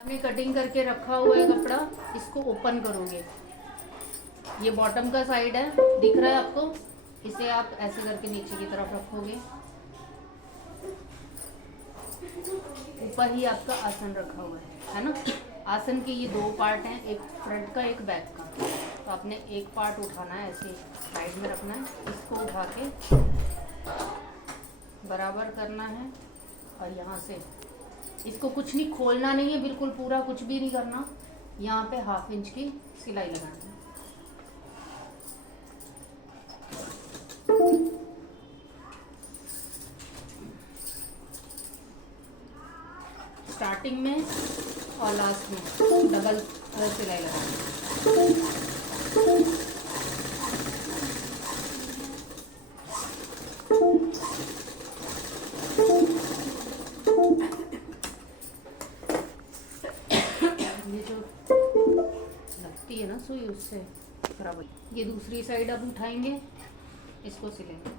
आपने कटिंग करके रखा हुआ है कपड़ा, इसको ओपन करोगे। ये बॉटम का साइड है, दिख रहा है आपको। इसे आप ऐसे करके नीचे की तरफ रखोगे। ऊपर ही आपका आसन रखा हुआ है ना। आसन के ये दो पार्ट हैं, एक फ्रंट का एक बैक का। तो आपने एक पार्ट उठाना है, ऐसे साइड में रखना है, इसको उठा के बराबर करना है। और यहाँ से इसको कुछ नहीं खोलना, नहीं है बिल्कुल, पूरा कुछ भी नहीं करना। यहाँ पे 1/2 इंच की सिलाई लगानी है। स्टार्टिंग में और लास्ट में डबल सिलाई लगानी है। ये जो लगती है ना सुई, उससे खराब हो। ये दूसरी साइड अब उठाएंगे, इसको सिलेंगे।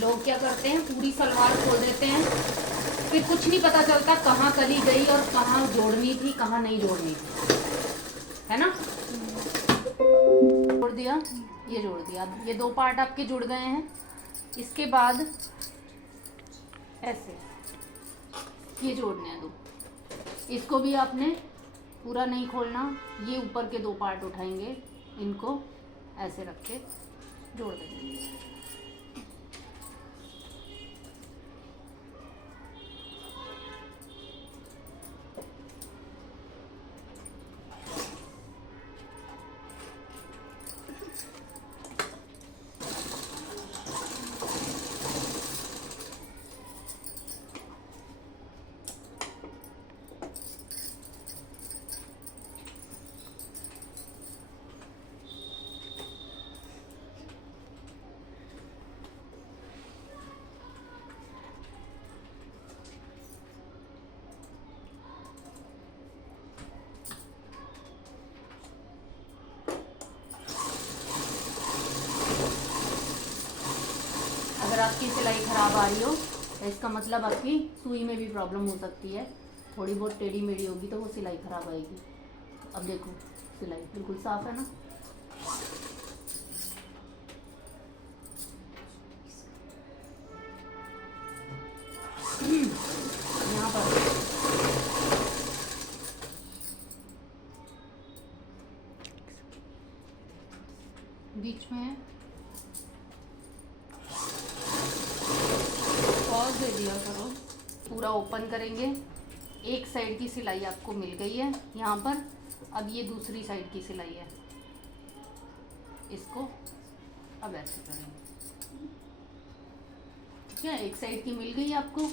लोग क्या करते हैं, पूरी सलवार खोल देते हैं, फिर कुछ नहीं पता चलता कहाँ कली गई और कहाँ जोड़नी थी, कहाँ नहीं जोड़नी थी, है ना। जोड़ दिया, ये जोड़ दिया। ये दो पार्ट आपके जुड़ गए हैं। इसके बाद ऐसे ये जोड़ने हैं दो। इसको भी आपने पूरा नहीं खोलना। ये ऊपर के दो पार्ट उठाएंगे, इनको ऐसे रख के जोड़ देंगे। अगर आपकी सिलाई ख़राब आ रही हो तो इसका मतलब आपकी सुई में भी प्रॉब्लम हो सकती है। थोड़ी बहुत टेढ़ी मेढ़ी होगी तो वो सिलाई ख़राब आएगी। अब देखो सिलाई बिल्कुल साफ़ है ना। यहाँ पर बीच में पॉज दे दिया करो। पूरा ओपन करेंगे। एक साइड की सिलाई आपको मिल गई है यहाँ पर। अब ये दूसरी साइड की सिलाई है, इसको अब ऐसे करेंगे। ठीक है, एक साइड की मिल गई आपको।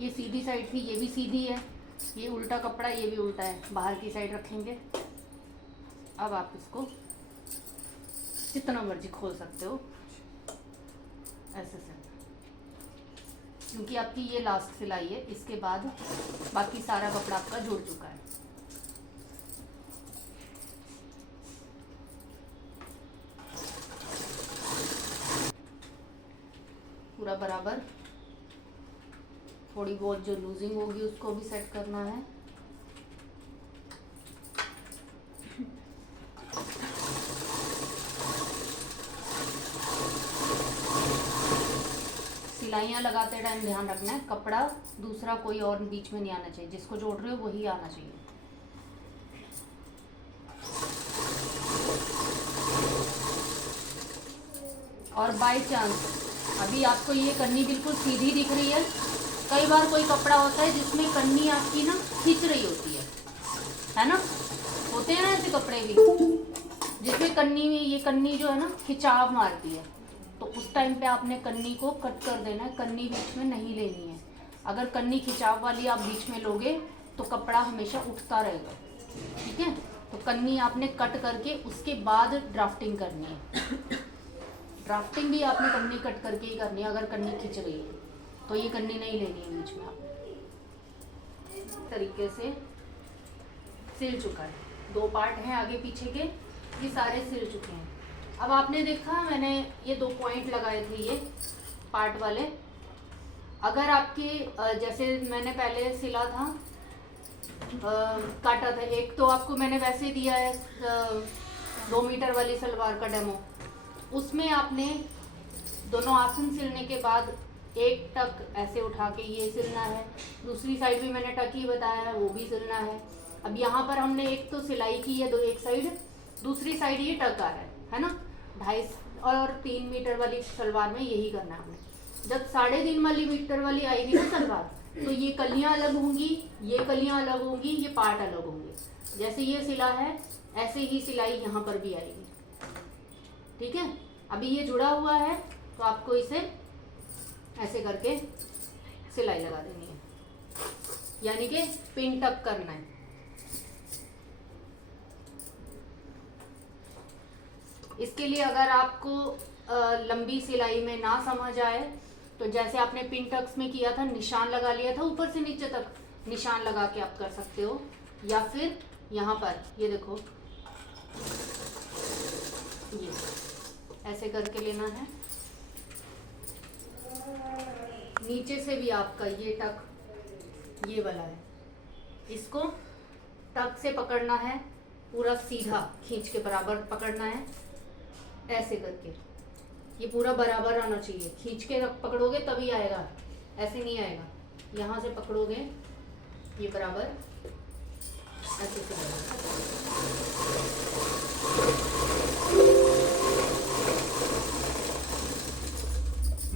ये सीधी साइड थी, ये भी सीधी है। ये उल्टा कपड़ा, ये भी उल्टा है। बाहर की साइड रखेंगे। अब आप इसको जितना मर्जी खोल सकते हो ऐसे से, क्योंकि आपकी ये लास्ट सिलाई है। इसके बाद बाकी सारा कपड़ा आपका जुड़ चुका है। पूरा बराबर। थोड़ी बहुत जो लूजिंग होगी उसको भी सेट करना है। सिलाइयाँ लगाते टाइम ध्यान रखना है, कपड़ा दूसरा कोई और बीच में नहीं आना चाहिए। जिसको जोड़ रहे हो वही आना चाहिए। और बाय चांस अभी आपको ये कन्नी बिल्कुल सीधी दिख रही है। कई बार कोई कपड़ा होता है जिसमें कन्नी आपकी ना खींच रही होती है ना। होते हैं ना ऐसे कपड़े भी जिसमें कन्नी में ये कन्नी जो है ना खिंचाव मारती है। तो उस टाइम पे आपने कन्नी को कट कर देना है। कन्नी बीच में नहीं लेनी है। अगर कन्नी खिंचाव वाली आप बीच में लोगे तो कपड़ा हमेशा उठता रहेगा। ठीक है, तो कन्नी आपने कट करके उसके बाद ड्राफ्टिंग करनी है। ड्राफ्टिंग भी आपने कन्नी कट करके ही करनी है। अगर कन्नी खिंच रही है तो ये कन्नी नहीं लेनी है बीच में। आप इस तरीके से सिल चुका है। दो पार्ट हैं आगे पीछे के, ये सारे सिल चुके हैं। अब आपने देखा मैंने ये 2 पॉइंट लगाए थे, ये पार्ट वाले। अगर आपके जैसे मैंने पहले सिला था, काटा था, एक तो आपको मैंने वैसे दिया है 2 मीटर वाली सलवार का डेमो, उसमें आपने दोनों आसन सिलने के बाद एक टक ऐसे उठा के ये सिलना है, दूसरी साइड भी मैंने टक ही बताया है वो भी सिलना है। अब यहाँ पर हमने एक तो सिलाई की है, एक साइड, दूसरी साइड ये टक आ रहा है ना। 2.5 और 3 मीटर वाली सलवार में यही करना है हमें। जब 3.5 वाली मीटर वाली आएगी ना सलवार, तो ये कलियां अलग होंगी, ये कलियां अलग होंगी, ये पार्ट अलग होंगे। जैसे ये सिला है ऐसे ही सिलाई यहाँ पर भी आएगी, ठीक है। अभी ये जुड़ा हुआ है तो आपको इसे ऐसे करके सिलाई लगा देनी है, यानी कि पिन टक करना है। इसके लिए अगर आपको लंबी सिलाई में ना समझ आए तो जैसे आपने पिन टक्स में किया था, निशान लगा लिया था, ऊपर से नीचे तक निशान लगा के आप कर सकते हो, या फिर यहाँ पर ये देखो ये ऐसे करके लेना है। नीचे से भी आपका ये टक ये वाला है, इसको टक से पकड़ना है, पूरा सीधा खींच के बराबर पकड़ना है, ऐसे करके ये पूरा बराबर आना चाहिए। खींच के पकड़ोगे तभी आएगा, ऐसे नहीं आएगा। यहाँ से पकड़ोगे ये बराबर ऐसे से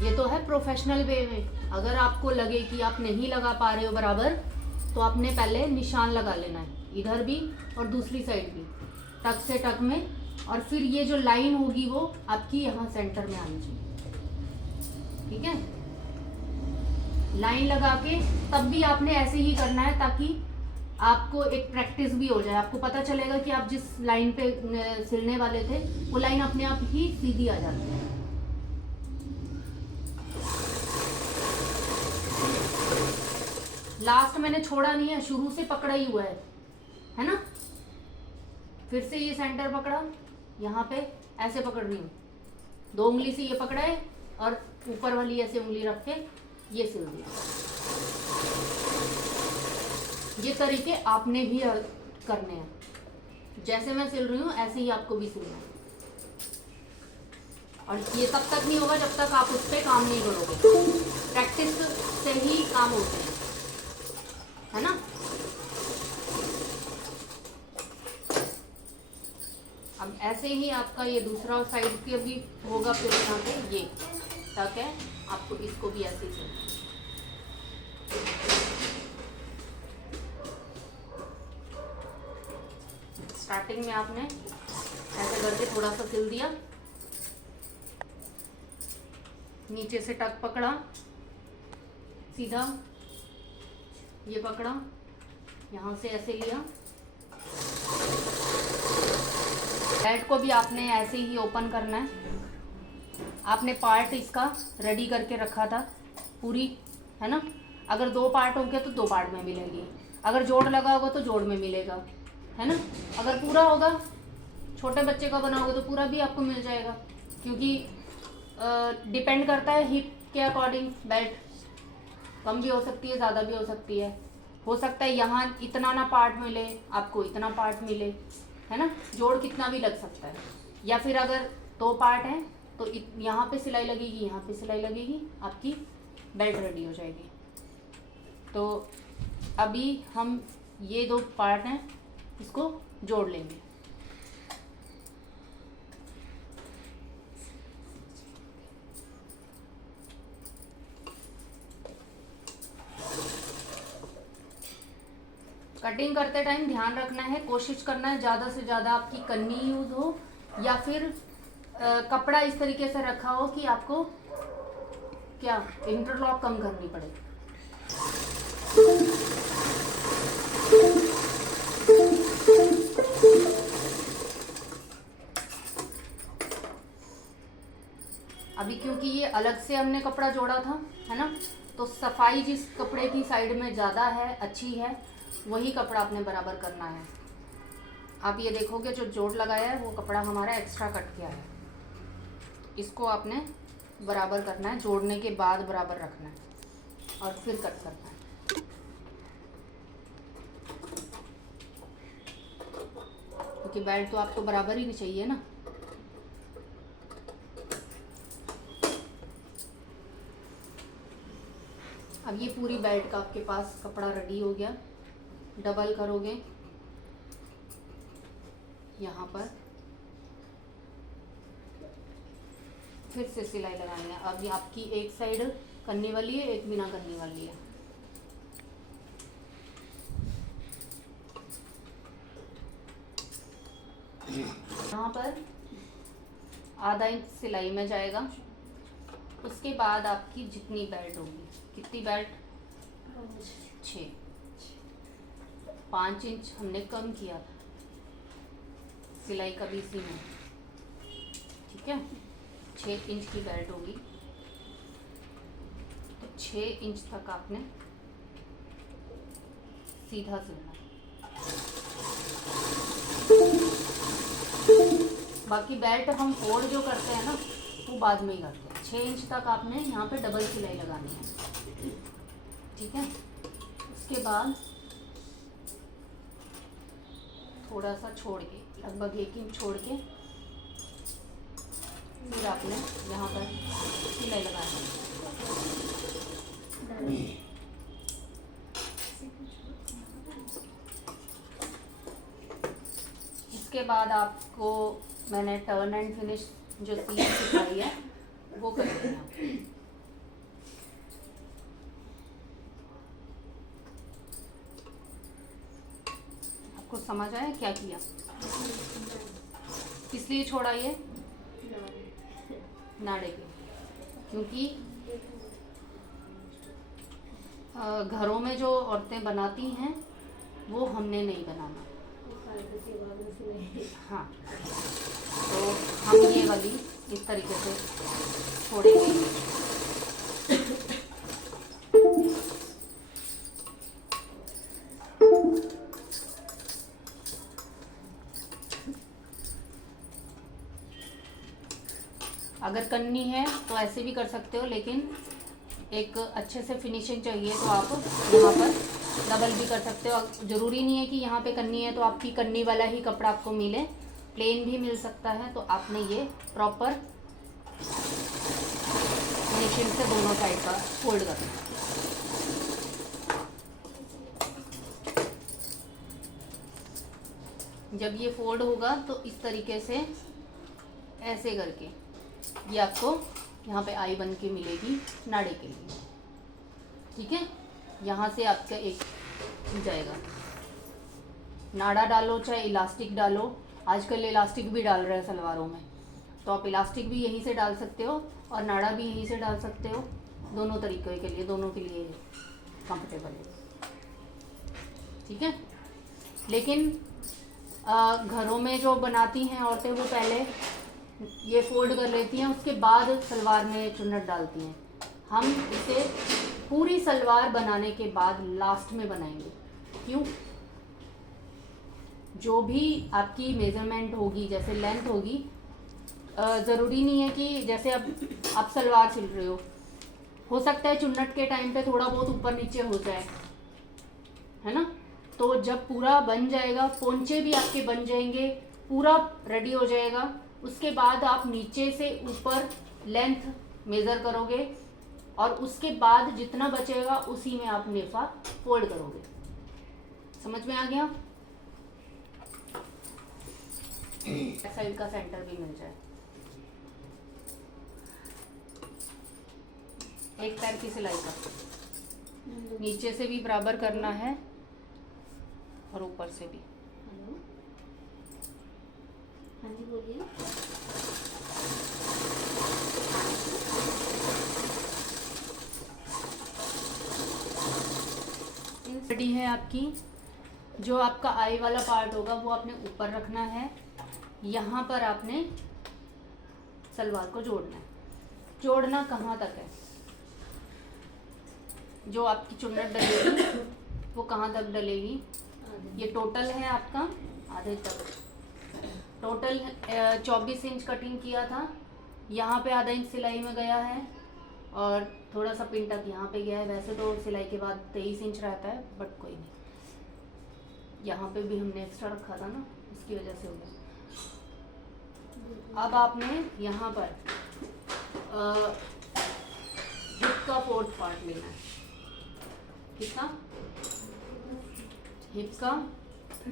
ये तो है प्रोफेशनल वे में। अगर आपको लगे कि आप नहीं लगा पा रहे हो बराबर, तो आपने पहले निशान लगा लेना है, इधर भी और दूसरी साइड भी, टक से टक में, और फिर ये जो लाइन होगी वो आपकी यहाँ सेंटर में आनी चाहिए, ठीक है। लाइन लगा के तब भी आपने ऐसे ही करना है, ताकि आपको एक प्रैक्टिस भी हो जाए। आपको पता चलेगा कि आप जिस लाइन पे सिलने वाले थे वो लाइन अपने आप ही सीधी आ जाती है। लास्ट मैंने छोड़ा नहीं है, शुरू से पकड़ा ही हुआ है ना। फिर से ये सेंटर पकड़ा, यहाँ पे ऐसे पकड़ रही हूँ, 2 उंगली से ये पकड़ा है और ऊपर वाली ऐसे उंगली रख के ये सिल दिया। ये तरीके आपने भी करने हैं, जैसे मैं सिल रही हूँ ऐसे ही आपको भी सिलना है। और ये तब तक नहीं होगा जब तक आप उस पर काम नहीं करोगे। प्रैक्टिस से ही काम होते हैं, है ना। अब ऐसे ही आपका ये दूसरा साइड के भी होगा, फिर यहाँ पे ये तक है, आपको इसको भी ऐसे ही सिलना है। स्टार्टिंग में आपने ऐसे करके थोड़ा सा सिल दिया, नीचे से टक पकड़ा, सीधा ये पकड़ा, यहाँ से ऐसे लिया। बेल्ट को भी आपने ऐसे ही ओपन करना है। आपने पार्ट इसका रेडी करके रखा था पूरी, है ना। अगर 2 पार्ट होंगे तो 2 पार्ट में मिलेगी, अगर जोड़ लगा होगा तो जोड़ में मिलेगा, है ना। अगर पूरा होगा, छोटे बच्चे का बनाओगे तो पूरा भी आपको मिल जाएगा, क्योंकि डिपेंड करता है हिप के अकॉर्डिंग। बेल्ट कम भी हो सकती है, ज़्यादा भी हो सकती है। हो सकता है यहाँ इतना ना पार्ट मिले, आपको इतना पार्ट मिले, है ना। जोड़ कितना भी लग सकता है। या फिर अगर 2 पार्ट हैं तो यहाँ पे सिलाई लगेगी, यहाँ पे सिलाई लगेगी, आपकी बेल्ट रेडी हो जाएगी। तो अभी हम ये 2 पार्ट हैं, इसको जोड़ लेंगे। कटिंग करते टाइम ध्यान रखना है, कोशिश करना है ज़्यादा से ज़्यादा आपकी कन्नी यूज़ हो, या फिर कपड़ा इस तरीके से रखा हो कि आपको क्या इंटरलॉक कम करनी पड़े। अभी क्योंकि ये अलग से हमने कपड़ा जोड़ा था, है ना, तो सफाई जिस कपड़े की साइड में ज़्यादा है, अच्छी है, वही कपड़ा आपने बराबर करना है। आप ये देखोगे जो जोड़ लगाया है वो कपड़ा हमारा एक्स्ट्रा कट गया है, इसको आपने बराबर करना है, जोड़ने के बाद बराबर रखना है और फिर कट करना है। क्योंकि बेल्ट तो आपको बराबर ही चाहिए ना। अब ये पूरी बेल्ट का आपके पास कपड़ा रेडी हो गया। डबल करोगे यहाँ पर, फिर से सिलाई लगानी है। अब ये आपकी एक साइड करने वाली है, एक बिना करने वाली है। यहाँ पर आधा इंच सिलाई में जाएगा। उसके बाद आपकी जितनी बेल्ट होगी, कितनी बेल्ट, 6, 5 इंच हमने कम किया था सिलाई का बीसी में, ठीक है। 6 इंच की बेल्ट होगी तो 6 इंच तक आपने सीधा सिलना। बाकी बेल्ट हम फोल्ड जो करते हैं ना वो बाद में ही करते हैं। 6 इंच तक आपने यहाँ पे डबल सिलाई लगानी है, ठीक है। उसके बाद थोड़ा सा छोड़ के, लगभग 1 इंच छोड़ के, फिर आपने यहाँ पर सिलाई लगानी है। इसके बाद आपको मैंने टर्न एंड फिनिश जो सीट सिखाई है वो कर देना। आपको समझ आया क्या किया, किस लिए छोड़ा ये नाड़े के? क्योंकि घरों में जो औरतें बनाती हैं वो हमने नहीं बनाना। हाँ, तो हम ये वाली इस तरीके से छोड़ेंगे। अगर करनी है तो ऐसे भी कर सकते हो, लेकिन एक अच्छे से फिनिशिंग चाहिए तो आप यहाँ पर डबल भी कर सकते हो। ज़रूरी नहीं है कि यहाँ पे करनी है तो आपकी करनी वाला ही कपड़ा आपको मिले, प्लेन भी मिल सकता है। तो आपने ये प्रॉपर फिनिशिंग से दोनों साइड का फोल्ड करना है। जब ये फोल्ड होगा तो इस तरीके से ऐसे करके ये आपको यहाँ पे आई बन के मिलेगी नाड़े के लिए, ठीक है। यहाँ से आपका एक जाएगा, नाड़ा डालो चाहे इलास्टिक डालो, आजकल इलास्टिक भी डाल रहे हैं सलवारों में, तो आप इलास्टिक भी यहीं से डाल सकते हो और नाड़ा भी यहीं से डाल सकते हो। दोनों तरीके के लिए, दोनों के लिए कंफर्टेबल है, ठीक है। लेकिन घरों में जो बनाती हैं औरतें वो पहले ये फोल्ड कर लेती हैं, उसके बाद सलवार में चुन्नट डालती हैं। हम इसे पूरी सलवार बनाने के बाद लास्ट में बनाएंगे। क्यों? जो भी आपकी मेजरमेंट होगी, जैसे लेंथ होगी, ज़रूरी नहीं है कि जैसे अब आप सलवार सिल रहे हो सकता है चुन्नट के टाइम पे थोड़ा बहुत ऊपर नीचे हो जाए, है ना। तो जब पूरा बन जाएगा, पोंचे भी आपके बन जाएंगे, पूरा रेडी हो जाएगा, उसके बाद आप नीचे से ऊपर लेंथ मेज़र करोगे और उसके बाद जितना बचेगा उसी में आप नेफा फोल्ड करोगे। समझ में आ गया? साइड का सेंटर भी मिल जाए। एक पैर की सिलाई का नीचे से भी बराबर करना है और ऊपर से भी। हाँ जी बोलिए। रेडी है आपकी। जो आपका आई वाला पार्ट होगा वो आपने ऊपर रखना है। यहाँ पर आपने सलवार को जोड़ना है। जोड़ना कहाँ तक है? जो आपकी चुन्नट डलेगी वो कहाँ तक डलेगी? ये टोटल है आपका आधे तक। टोटल 24 इंच कटिंग किया था, यहाँ पे आधा इंच सिलाई में गया है और थोड़ा सा पिन तक यहाँ पे गया है। वैसे तो सिलाई के बाद 23 इंच रहता है, बट कोई नहीं, यहाँ पे भी हमने एक्स्ट्रा रखा था ना, इसकी वजह से हो गया। अब आपने यहाँ पर हिप का 4th पार्ट लेना है। कितना? हिप का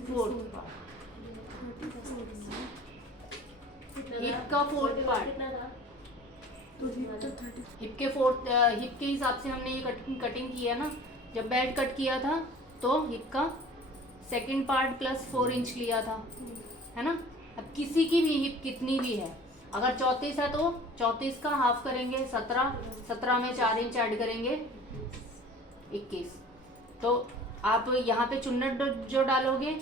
4th पार्ट, हिप का 4th पार्ट। हिप के हिप के हिसाब से हमने ये कटिंग किया ना। जब बेल्ट कट किया था तो हिप का 2nd पार्ट प्लस 4 इंच लिया था, है ना। अब किसी की भी हिप कितनी भी है, अगर 34 है तो 34 का हाफ करेंगे 17, 17 में 4 इंच ऐड करेंगे 21। तो आप यहाँ पे चुन्नट जो डालोगे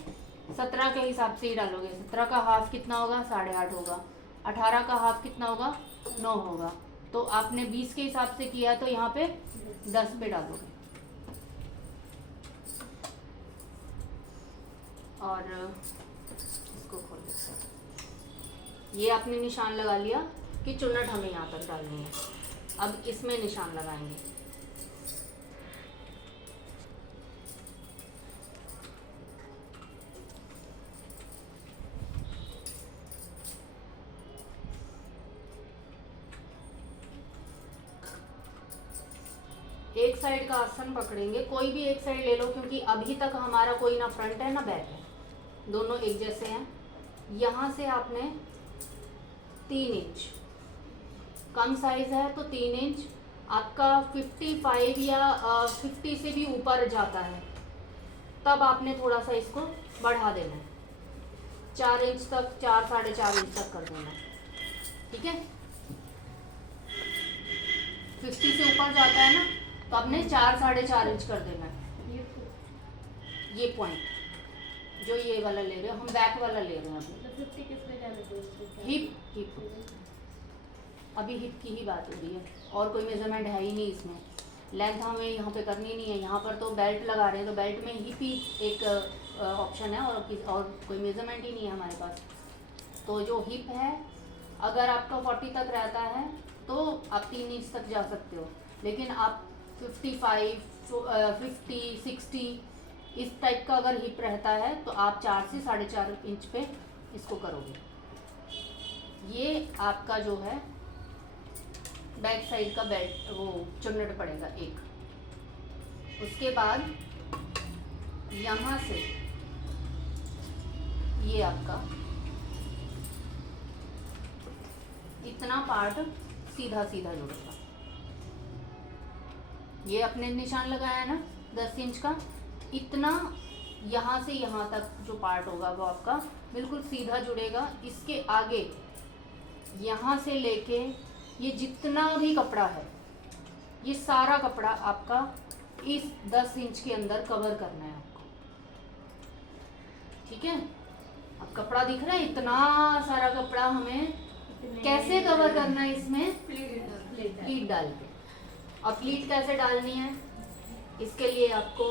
17 के हिसाब से ही डालोगे। 17 का हाफ कितना होगा? 8.5 होगा। 18 का हाफ कितना होगा? 9 होगा। तो आपने 20 के हिसाब से किया तो यहाँ पे 10 पे डालोगे। और इसको खोल देते हैं। ये आपने निशान लगा लिया कि चुन्नट हमें यहाँ तक डालनी है। अब इसमें निशान लगाएंगे। एक साइड का आसन पकड़ेंगे, कोई भी एक साइड ले लो, क्योंकि अभी तक हमारा कोई ना फ्रंट है ना बैक है, दोनों एक जैसे हैं। यहाँ से आपने 3 इंच, कम साइज है तो 3 इंच, आपका 55 या 50 से भी ऊपर जाता है तब आपने थोड़ा सा इसको बढ़ा देना है, 4 इंच तक, 4 साढ़े 4 इंच तक कर देना है, ठीक है। 50 से ऊपर जाता है ना तो आपने 4 साढ़े 4 इंच कर देना है। ये पॉइंट जो ये वाला ले रहे हो, हम बैक वाला ले रहे हैं अभी। हिप अभी हिप की ही बात हो रही है, और कोई मेजरमेंट है ही नहीं इसमें। लेंथ हमें यहाँ पे करनी नहीं है, यहाँ पर तो बेल्ट लगा रहे हैं तो बेल्ट में हिप ही एक ऑप्शन है, और कोई मेजरमेंट ही नहीं है हमारे पास। तो जो हिप है, अगर आपका 40 तक रहता है तो आप 3 इंच तक जा सकते हो, लेकिन आप 55, 50, 60 इस टाइप का अगर हिप रहता है तो आप 4 से साढ़े 4 इंच पे इसको करोगे। ये आपका जो है बैक साइड का बेल्ट, वो चुन्नट पड़ेगा एक। उसके बाद यहाँ से ये आपका इतना पार्ट सीधा सीधा जुड़ेगा। ये अपने निशान लगाया है ना 10 इंच का, इतना यहाँ से यहाँ तक जो पार्ट होगा वो आपका बिल्कुल सीधा जुड़ेगा। इसके आगे यहाँ से लेके ये जितना भी कपड़ा है, ये सारा कपड़ा आपका इस 10 इंच के अंदर कवर करना है आपको, ठीक है। अब कपड़ा दिख रहा है, इतना सारा कपड़ा हमें कैसे कवर करना है? इसमें प्लीट डाल के। अब प्लीट कैसे डालनी है, इसके लिए आपको